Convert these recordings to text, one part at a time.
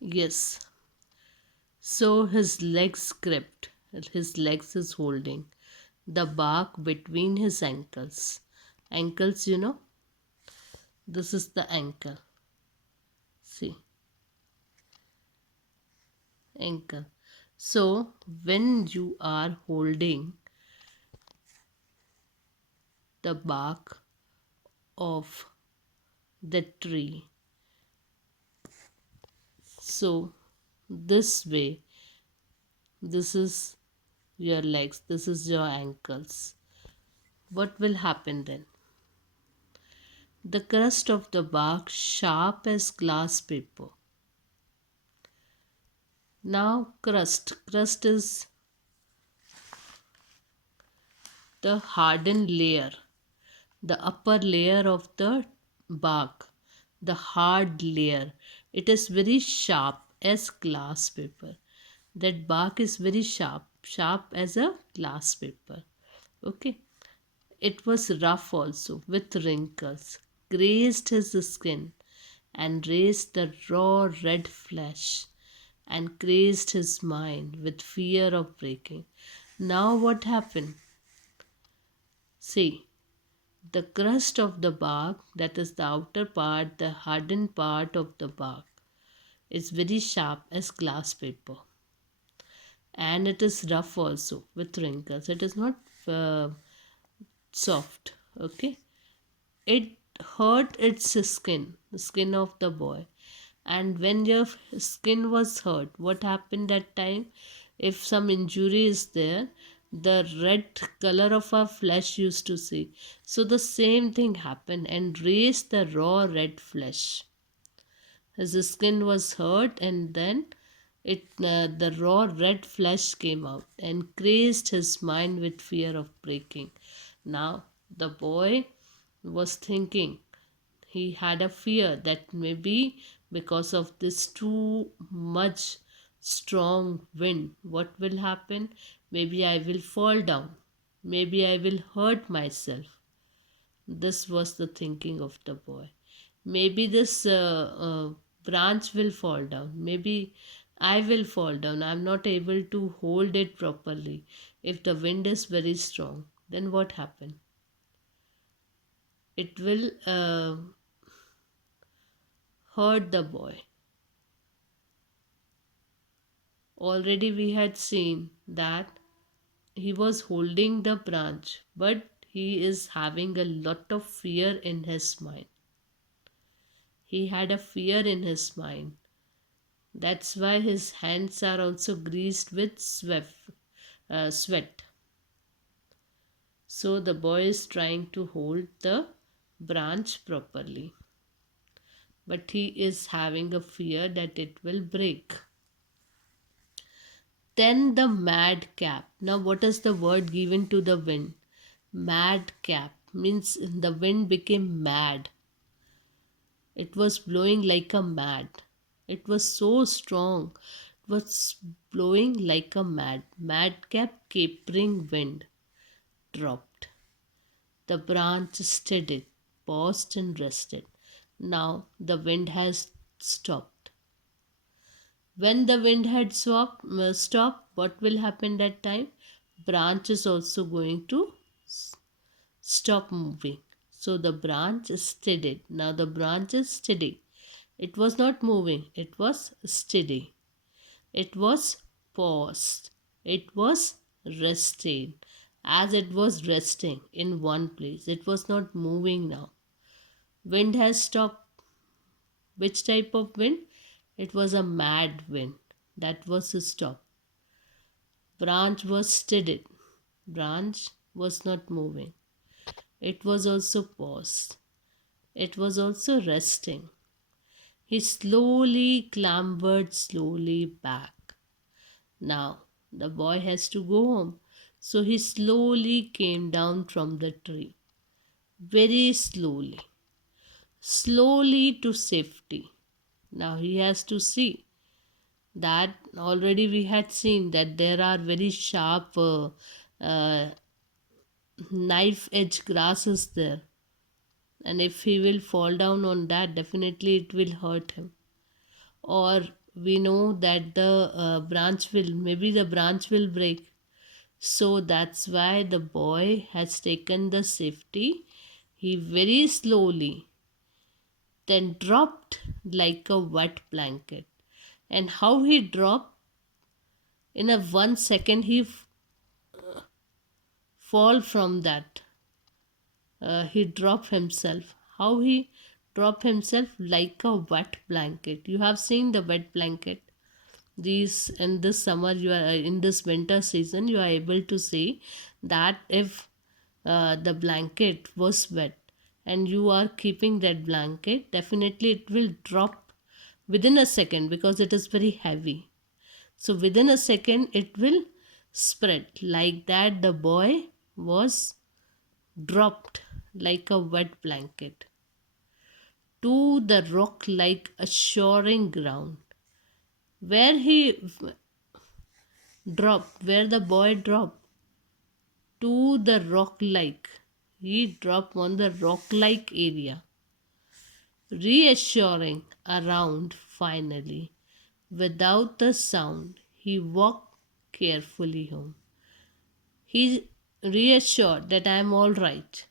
Yes. So his legs gripped. His legs is holding the bark between his ankles. Ankles, this is the ankle. See, ankle. So when you are holding the bark of the tree, so this way, this is your legs, this is your ankles. What will happen then? The crust of the bark sharp as glass paper. Now crust is the hardened layer, the upper layer of the bark, the hard layer. It is very sharp as glass paper. That bark is very sharp, sharp as a glass paper. Okay. It was rough also, with wrinkles, grazed his skin, and raised the raw red flesh, and crazed his mind with fear of breaking. Now what happened? See, the crust of the bark, that is the outer part, the hardened part of the bark, is very sharp as glass paper. And it is rough also with wrinkles. It is not soft. Okay. It hurt its skin, the skin of the boy. And when your skin was hurt, what happened that time? If some injury is there, the red color of our flesh used to see. So the same thing happened and raised the raw red flesh. His skin was hurt, and then the raw red flesh came out and crazed his mind with fear of breaking. Now the boy was thinking, he had a fear that maybe because of this too much strong wind, what will happen? Maybe I will fall down. Maybe I will hurt myself. This was the thinking of the boy. Maybe this branch will fall down. Maybe I will fall down. I'm not able to hold it properly. If the wind is very strong, then what happened? It will hurt the boy. Already we had seen that he was holding the branch, but he is having a lot of fear in his mind. He had a fear in his mind. That's why his hands are also greased with sweat. So the boy is trying to hold the branch properly, but he is having a fear that it will break. Then the madcap. Now, what is the word given to the wind? Madcap means the wind became mad. It was blowing like a mad. It was so strong. It was blowing like a madcap capering wind. Dropped. The branch steadied, paused, and rested. Now the wind has stopped. When the wind had stopped, what will happen that time? Branch is also going to stop moving. So the branch is steadied. Now the branch is steady. It was not moving, it was steady. It was paused. It was resting. As it was resting in one place, it was not moving now. Wind has stopped. Which type of wind? It was a mad wind. That was a stop. Branch was steadied. Branch was not moving. It was also paused. It was also resting. He slowly clambered slowly back. Now the boy has to go home. So he slowly came down from the tree. Very slowly. Slowly to safety. Now he has to see that already we had seen that there are very sharp uh, knife edge grasses there, and if he will fall down on that, definitely it will hurt him. or we know that the branch will break. So that's why the boy has taken the safety. He very slowly then dropped like a wet blanket. And how he dropped, in a 1 second he fall from that. He dropped himself. How he dropped himself? Like a wet blanket. You have seen the wet blanket. These in this summer, you are in this winter season, you are able to see that if the blanket was wet and you are keeping that blanket, definitely it will drop within a second because it is very heavy. So within a second it will spread. Like that the boy was dropped like a wet blanket to the rock like a shoring ground, where he dropped, where the boy dropped, to the rock like. He dropped on the rock like area, reassuring around finally. Without a sound, he walked carefully home. He reassured that I am all right.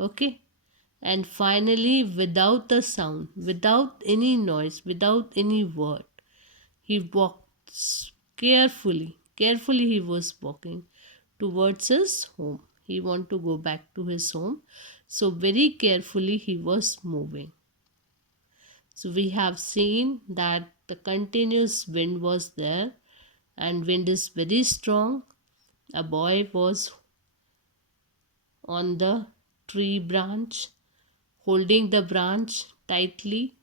Okay? And finally, without a sound, without any noise, without any word, he walked carefully he was walking towards his home. He wanted to go back to his home. So very carefully he was moving. So we have seen that the continuous wind was there, and wind is very strong. A boy was on the tree branch, holding the branch tightly.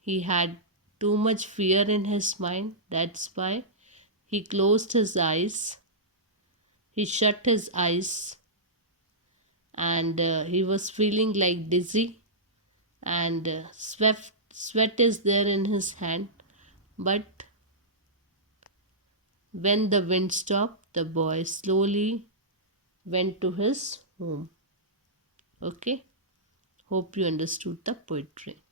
He had too much fear in his mind. That's why he closed his eyes. He shut his eyes, and he was feeling like dizzy, and sweat is there in his hand. But when the wind stopped, the boy slowly went to his home. Okay? Hope you understood the poetry.